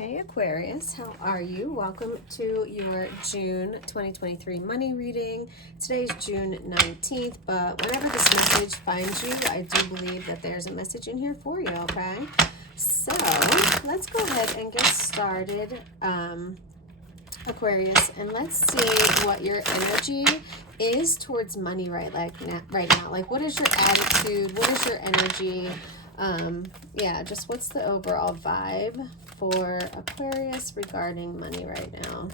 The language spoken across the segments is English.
Hey Aquarius, how are you? Welcome to your June 2023 money reading. Today's June 19th, but whenever this message finds you, I do believe that there's a message in here for you, okay? So let's go ahead and get started, Aquarius, and let's see what your energy is towards money right now. Like, what is your attitude? What is your energy? Yeah, just what's the overall vibe for Aquarius regarding money right now?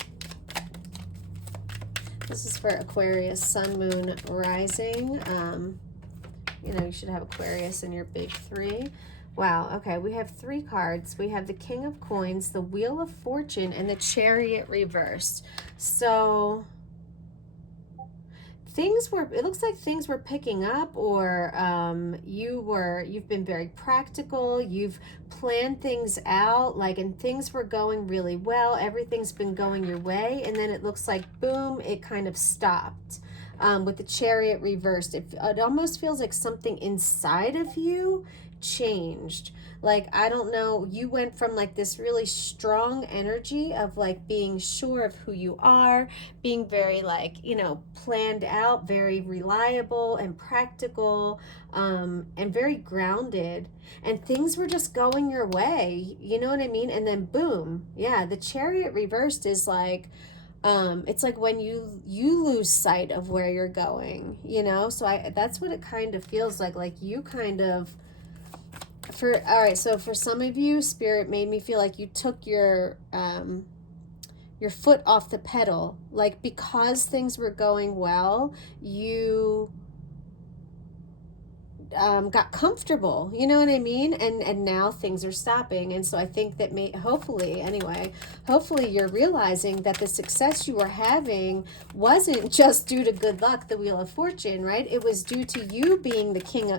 This is for Aquarius, Sun, Moon, Rising. You know, you should have Aquarius in your big three. Wow, okay, we have three cards. We have the King of Coins, the Wheel of Fortune, and the Chariot reversed. So it looks like things were picking up, or you've been very practical, you've planned things out, like, and things were going really well, everything's been going your way, and then it looks like boom, it kind of stopped. With the Chariot reversed, it almost feels like something inside of you changed. Like, I don't know, you went from like this really strong energy of like being sure of who you are, being very like, you know, planned out, very reliable and practical, and very grounded, and things were just going your way, you know what I mean? And then boom, yeah, the Chariot reversed is like, it's like when you lose sight of where you're going, you know? So that's what it kind of feels like you kind of, all right, so for some of you, Spirit made me feel like you took your foot off the pedal. Like, because things were going well, you got comfortable, you know what I mean? And now things are stopping. And so I think that hopefully you're realizing that the success you were having wasn't just due to good luck, the Wheel of Fortune, right? It was due to you being the king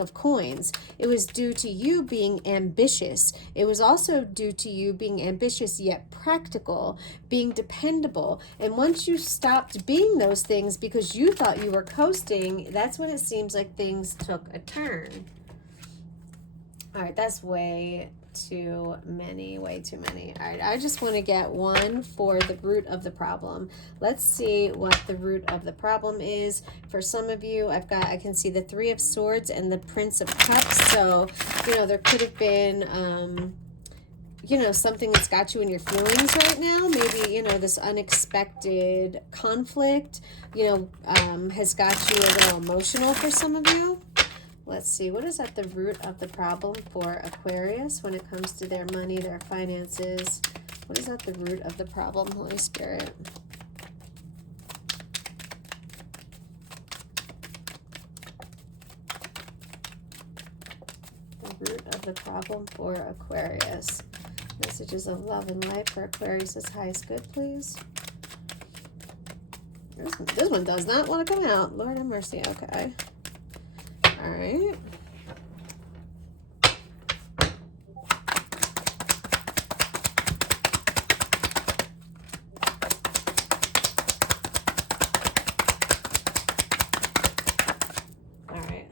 of coins. It was due to you being ambitious. It was also due to you being ambitious yet practical, being dependable. And once you stopped being those things because you thought you were coasting, that's when it seems like things took a turn. All right, that's way too many. All right, I just want to get one for the root of the problem. Let's see what the root of the problem is. For some of you, I can see the Three of Swords and the Prince of Cups. So, you know, there could have been you know, something that's got you in your feelings right now. Maybe, you know, this unexpected conflict, you know, has got you a little emotional for some of you. Let's see, what is at the root of the problem for Aquarius when it comes to their money, their finances? What is at the root of the problem, Holy Spirit? The root of the problem for Aquarius. Messages of love and light for Aquarius' highest good, please. This one does not want to come out. Lord have mercy. Okay. All right. All right.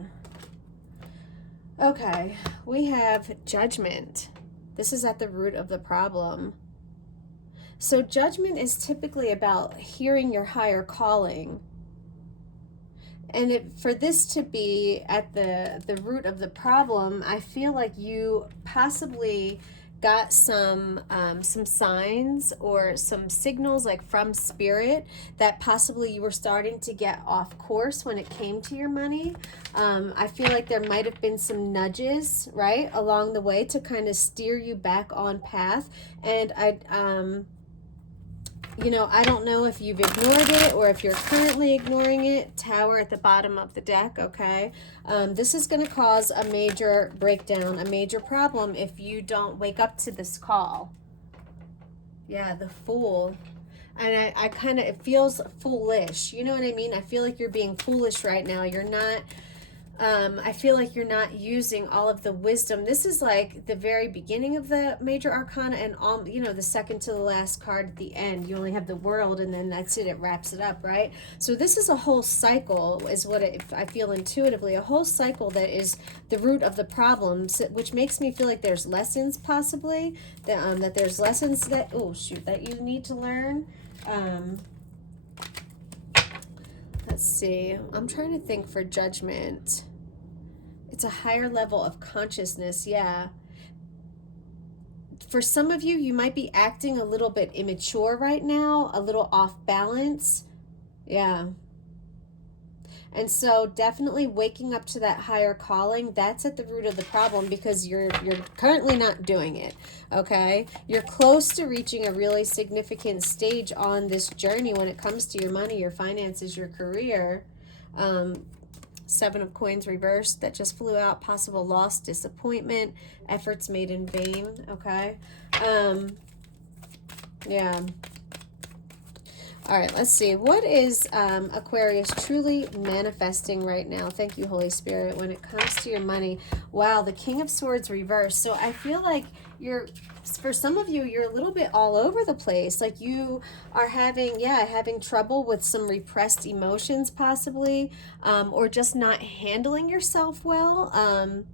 Okay. We have Judgment. This is at the root of the problem. So judgment is typically about hearing your higher calling. And for this to be at the root of the problem, I feel like you possibly got some signs or some signals, like from Spirit, that possibly you were starting to get off course when it came to your money. I feel like there might have been some nudges, right, along the way to kind of steer you back on path. And you know, I don't know if you've ignored it or if you're currently ignoring it. Tower at the bottom of the deck, okay? This is going to cause a major breakdown, a major problem if you don't wake up to this call. Yeah, the Fool. And I kind of, it feels foolish. You know what I mean? I feel like you're being foolish right now. You're not, I feel like you're not using all of the wisdom. This is like the very beginning of the major arcana, and all, you know, the second to the last card at the end. You only have the world, and then that's it. It wraps it up, right? So this is a whole cycle, is what I feel intuitively. A whole cycle that is the root of the problems, which makes me feel like there's lessons possibly that there's lessons that that you need to learn. Let's see. I'm trying to think for judgment. It's a higher level of consciousness, yeah. For some of you, you might be acting a little bit immature right now, a little off balance. Yeah. And so definitely waking up to that higher calling, that's at the root of the problem, because you're currently not doing it, okay? You're close to reaching a really significant stage on this journey when it comes to your money, your finances, your career. Seven of Coins reversed, that just flew out. Possible loss, disappointment, efforts made in vain, okay? Yeah. All right, let's see. What is Aquarius truly manifesting right now? Thank you, Holy Spirit. When it comes to your money, wow, the King of Swords reversed. So I feel like for some of you, you're a little bit all over the place. Like you are having trouble with some repressed emotions possibly, or just not handling yourself well.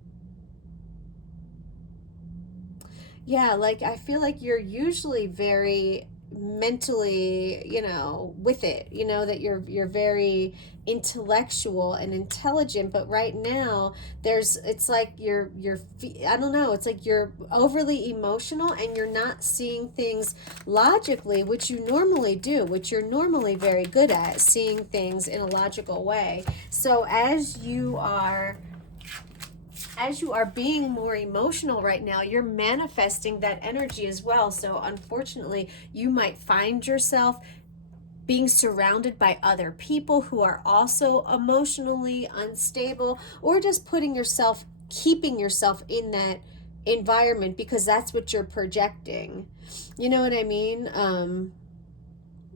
Yeah, like I feel like you're usually very mentally, you know, with it, you know, that you're very intellectual and intelligent, but right now it's like I don't know, it's like you're overly emotional and you're not seeing things logically, which you normally do, which you're normally very good at, seeing things in a logical way. So as you are being more emotional right now, you're manifesting that energy as well. So unfortunately, you might find yourself being surrounded by other people who are also emotionally unstable, or just keeping yourself in that environment because that's what you're projecting. You know what I mean?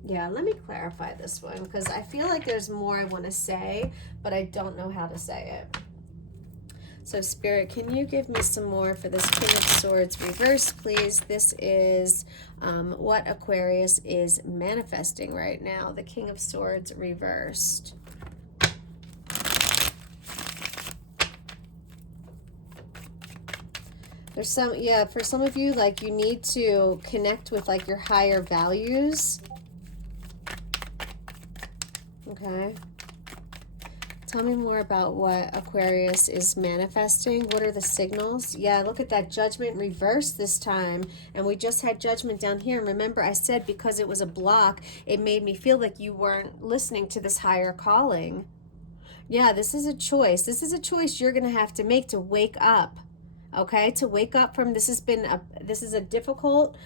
Yeah, let me clarify this one because I feel like there's more I want to say, but I don't know how to say it. So Spirit, can you give me some more for this King of Swords reverse, please? This is what Aquarius is manifesting right now. The King of Swords reversed. There's for some of you, like you need to connect with like your higher values. Okay. Tell me more about what Aquarius is manifesting. What are the signals? Yeah, look at that Judgment reverse this time. And we just had Judgment down here. And remember, I said because it was a block, it made me feel like you weren't listening to this higher calling. Yeah, this is a choice. This is a choice you're going to have to make to wake up. Okay, to wake up from this is a difficult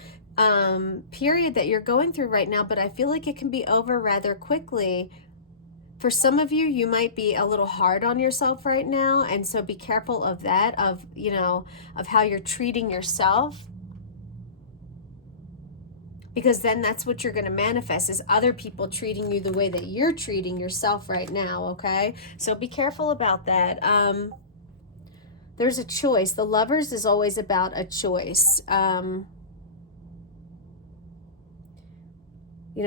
period that you're going through right now, but I feel like it can be over rather quickly. For some of you, you might be a little hard on yourself right now, and so be careful of that, of how you're treating yourself, because then that's what you're going to manifest, is other people treating you the way that you're treating yourself right now, okay? So be careful about that. There's a choice. The Lovers is always about a choice.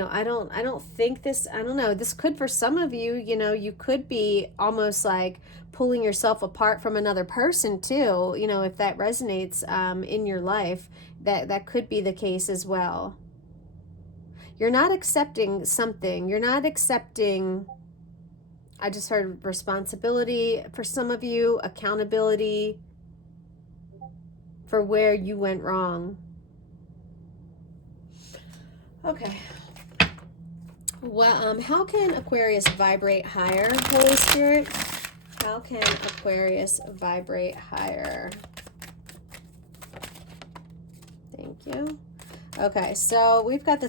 I don't think this, I don't know, this could, for some of you, you could be almost like pulling yourself apart from another person too, if that resonates in your life, that could be the case as well. You're not accepting something. You're not accepting, I just heard responsibility for some of you, accountability for where you went wrong. Okay. Well, how can Aquarius vibrate higher, Holy Spirit? How can Aquarius vibrate higher? Thank you. Okay, so we've got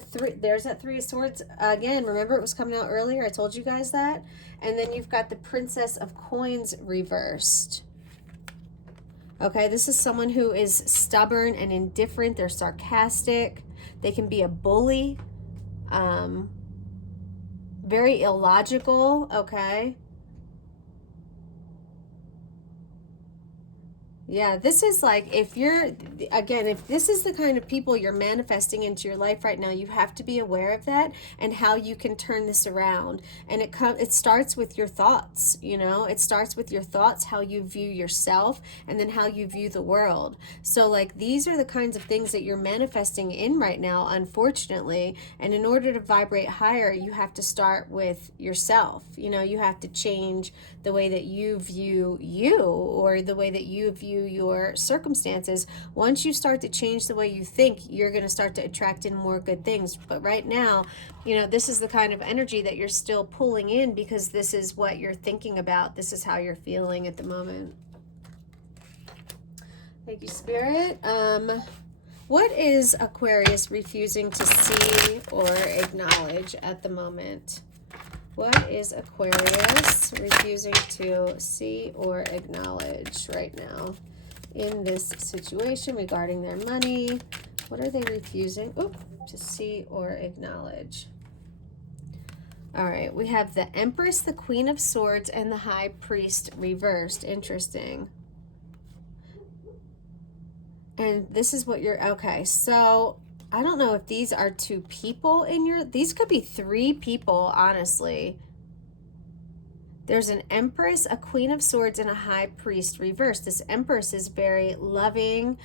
there's that Three of Swords. Again, remember it was coming out earlier. I told you guys that. And then you've got the Princess of Coins reversed. Okay, this is someone who is stubborn and indifferent. They're sarcastic. They can be a bully. Very illogical, okay? Yeah, this is like, if you're, again, if this is the kind of people you're manifesting into your life right now, you have to be aware of that and how you can turn this around. And it starts with your thoughts, you know, it starts with your thoughts, how you view yourself, and then how you view the world. So like, these are the kinds of things that you're manifesting in right now, unfortunately. And in order to vibrate higher, you have to start with yourself. You know, you have to change the way that you view you, or the way that you view your circumstances. Once you start to change the way you think, you're going to start to attract in more good things. But right now, you know, this is the kind of energy that you're still pulling in, because this is what you're thinking about. This is how you're feeling at the moment. Thank you, Spirit. What is Aquarius refusing to see or acknowledge at the moment? What is Aquarius refusing to see or acknowledge right now in this situation regarding their money? What are they refusing to see or acknowledge? All right, we have the Empress, the Queen of Swords, and the High Priest reversed. Interesting. And this is what you're, okay, so I don't know if these are two people in your, these could be three people, honestly. There's an Empress, a Queen of Swords, and a High Priest reversed. This Empress is very loving.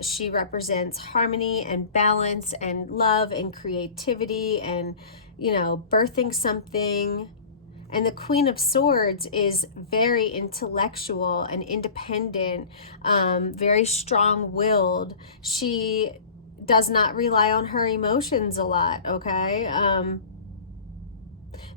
She represents harmony and balance and love and creativity and, you know, birthing something. And the Queen of Swords is very intellectual and independent, very strong-willed. She does not rely on her emotions a lot, okay?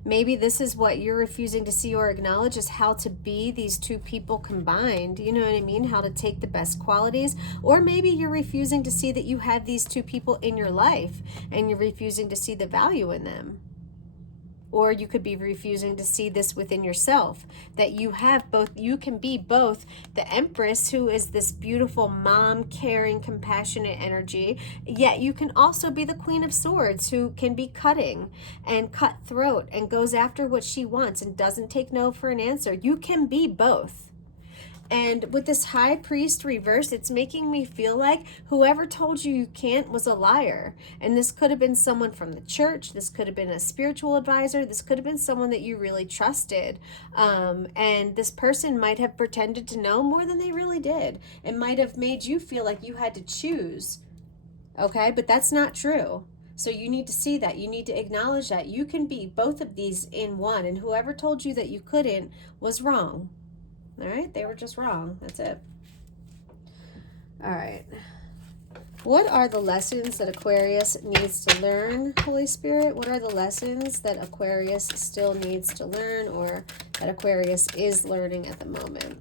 Maybe this is what you're refusing to see or acknowledge, is how to be these two people combined. You know what I mean? How to take the best qualities. Or maybe you're refusing to see that you have these two people in your life and you're refusing to see the value in them. Or you could be refusing to see this within yourself, that you have both. You can be both the Empress, who is this beautiful mom, caring, compassionate energy, yet you can also be the Queen of Swords, who can be cutting and cutthroat and goes after what she wants and doesn't take no for an answer. You can be both. And with this High Priest reverse, it's making me feel like whoever told you you can't was a liar. And this could have been someone from the church. This could have been a spiritual advisor. This could have been someone that you really trusted. And this person might have pretended to know more than they really did. It might have made you feel like you had to choose. Okay, but that's not true. So you need to see that. You need to acknowledge that. You can be both of these in one. And whoever told you that you couldn't was wrong. All right, they were just wrong. That's it. All right. What are the lessons that Aquarius needs to learn, Holy Spirit? What are the lessons that Aquarius still needs to learn, or that Aquarius is learning at the moment?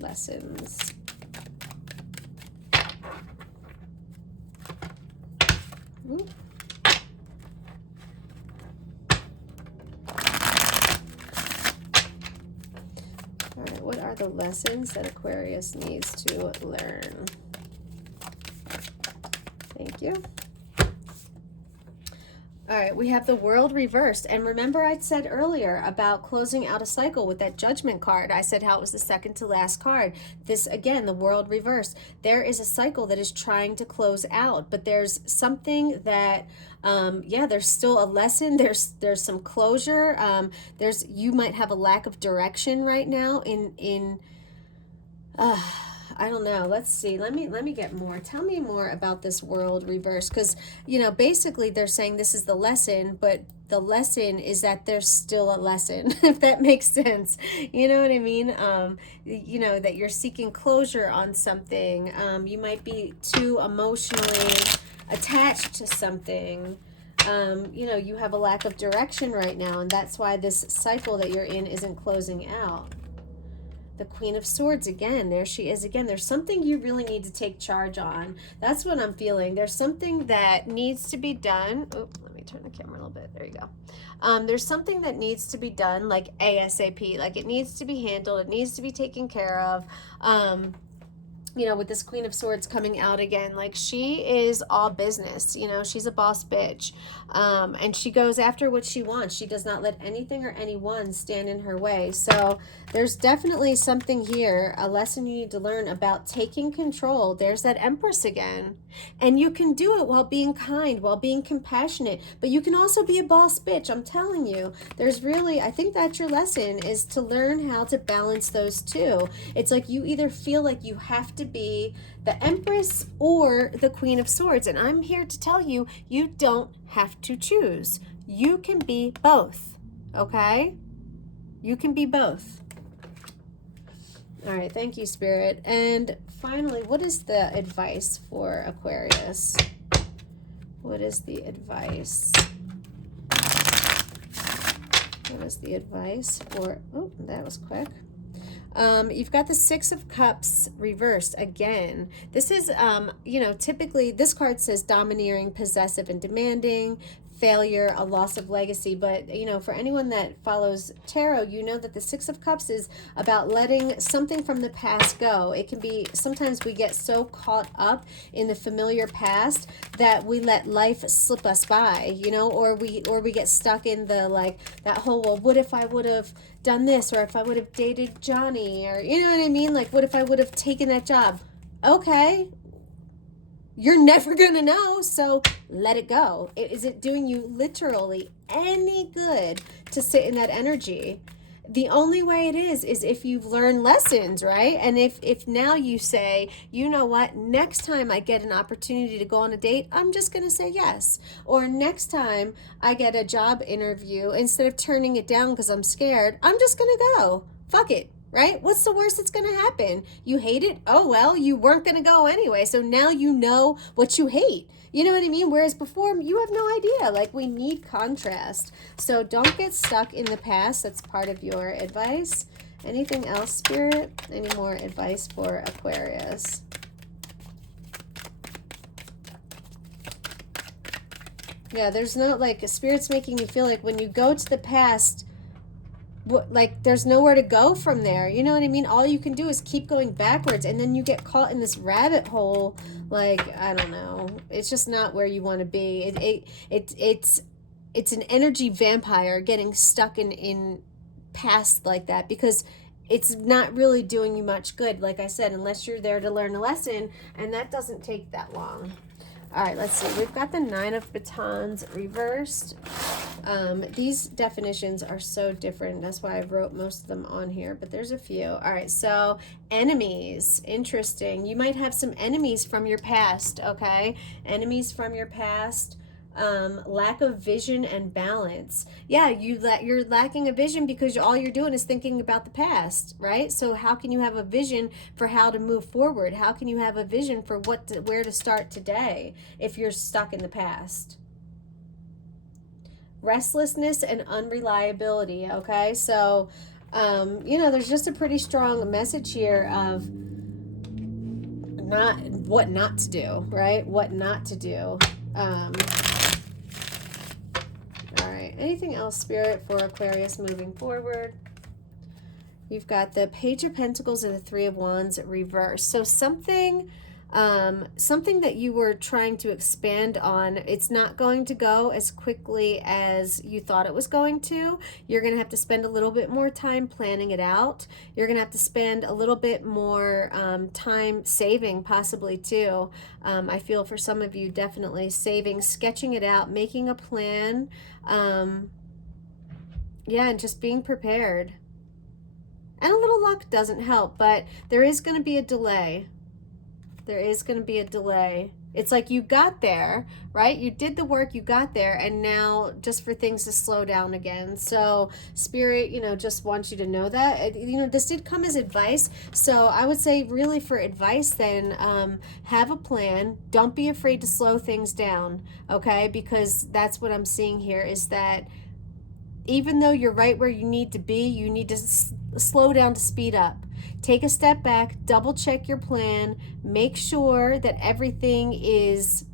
Lessons. Ooh. All right, what are the lessons that Aquarius needs to learn? Thank you. All right, we have the World reversed. And remember I said earlier about closing out a cycle with that Judgment card. I said how it was the second to last card. This, again, the World reversed. There is a cycle that is trying to close out, but there's something that, there's still a lesson. There's some closure. You might have a lack of direction right now I don't know. Let's see. Let me get more. Tell me more about this World reverse, because, you know, basically they're saying this is the lesson, but the lesson is that there's still a lesson, if that makes sense. You know what I mean? You know, that you're seeking closure on something. You might be too emotionally attached to something. You know, you have a lack of direction right now, and that's why this cycle that you're in isn't closing out. The Queen of Swords again. There she is again. There's something you really need to take charge on. That's what I'm feeling. There's something that needs to be done. Oh, let me turn the camera a little bit. There you go. There's something that needs to be done, like ASAP. Like, it needs to be handled. It needs to be taken care of. you know, with this Queen of Swords coming out again, like she is all business, you know, she's a boss bitch. And she goes after what she wants. She does not let anything or anyone stand in her way. So there's definitely something here, a lesson you need to learn about taking control. There's that Empress again. And you can do it while being kind, while being compassionate, but you can also be a boss bitch. I'm telling you, there's really, I think that's your lesson, is to learn how to balance those two. It's like you either feel like you have to be the Empress or the Queen of Swords. And I'm here to tell you, you don't have to choose. You can be both, okay? You can be both. All right, thank you, Spirit. And finally, what is the advice for Aquarius? What is the advice? What is the advice for, oh, that was quick. You've got the Six of Cups reversed again. This is, you know, typically this card says domineering, possessive, and demanding, failure, a loss of legacy. But, you know, for anyone that follows tarot, you know that the Six of Cups is about letting something from the past go. It can be, sometimes we get so caught up in the familiar past that we let life slip us by, you know, or we get stuck in the, like, that whole, well, what if I would have done this, or if I would have dated Johnny, or, you know what I mean? Like, what if I would have taken that job? Okay, you're never gonna know, so let it go. Is it doing you literally any good to sit in that energy? The only way it is if you've learned lessons, right? And if now you say, you know what, next time I get an opportunity to go on a date, I'm just going to say yes. Or next time I get a job interview, instead of turning it down because I'm scared, I'm just going to go. Fuck it, right? What's the worst that's going to happen? You hate it? Oh, well, you weren't going to go anyway. So now you know what you hate. You know what I mean? Whereas before, you have no idea. Like, we need contrast. So don't get stuck in the past. That's part of your advice. Anything else, Spirit? Any more advice for Aquarius? Yeah, there's no, like, Spirit's making you feel like when you go to the past, like, there's nowhere to go from there. You know what I mean? All you can do is keep going backwards, and then you get caught in this rabbit hole. Like, I don't know, it's just not where you want to be. It's an energy vampire getting stuck in past like that, because it's not really doing you much good, like I said, unless you're there to learn a lesson, and that doesn't take that long. All right, let's see. We've got the Nine of Batons reversed. These definitions are so different. That's why I wrote most of them on here, but there's a few. All right, so enemies. Interesting. You might have some enemies from your past, okay? Enemies from your past. Lack of vision and balance. Yeah, you're lacking a vision because all you're doing is thinking about the past, right? So how can you have a vision for how to move forward? How can you have a vision for where to start today if you're stuck in the past? Restlessness and unreliability, okay? So, you know, there's just a pretty strong message here of what not to do, right? What not to do. All right, anything else, Spirit, for Aquarius moving forward? You've got the Page of Pentacles and the Three of Wands reversed. So something that you were trying to expand on, it's not going to go as quickly as you thought it was going to. You're going to have to spend a little bit more time planning it out. You're going to have to spend a little bit more time saving, possibly too. I feel for some of you, definitely saving, sketching it out, making a plan. Yeah, and just being prepared. And a little luck doesn't help, but there is going to be a delay. There is going to be a delay. It's like you got there, right? You did the work, you got there, and now just for things to slow down again. So Spirit, you know, just wants you to know that. You know, this did come as advice. So I would say really for advice then, have a plan. Don't be afraid to slow things down, okay? Because that's what I'm seeing here, is that even though you're right where you need to be, you need to slow down to speed up. Take a step back, double check your plan, make sure that everything is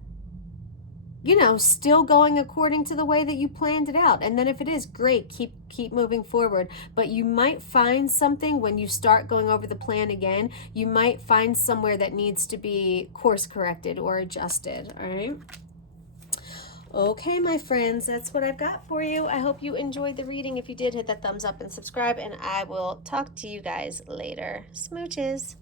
you know, still going according to the way that you planned it out. And then if it is, great, keep moving forward. But you might find something when you start going over the plan again, you might find somewhere that needs to be course corrected or adjusted. All right. Okay, my friends, that's what I've got for you. I hope you enjoyed the reading. If you did, hit that thumbs up and subscribe, and I will talk to you guys later. Smooches.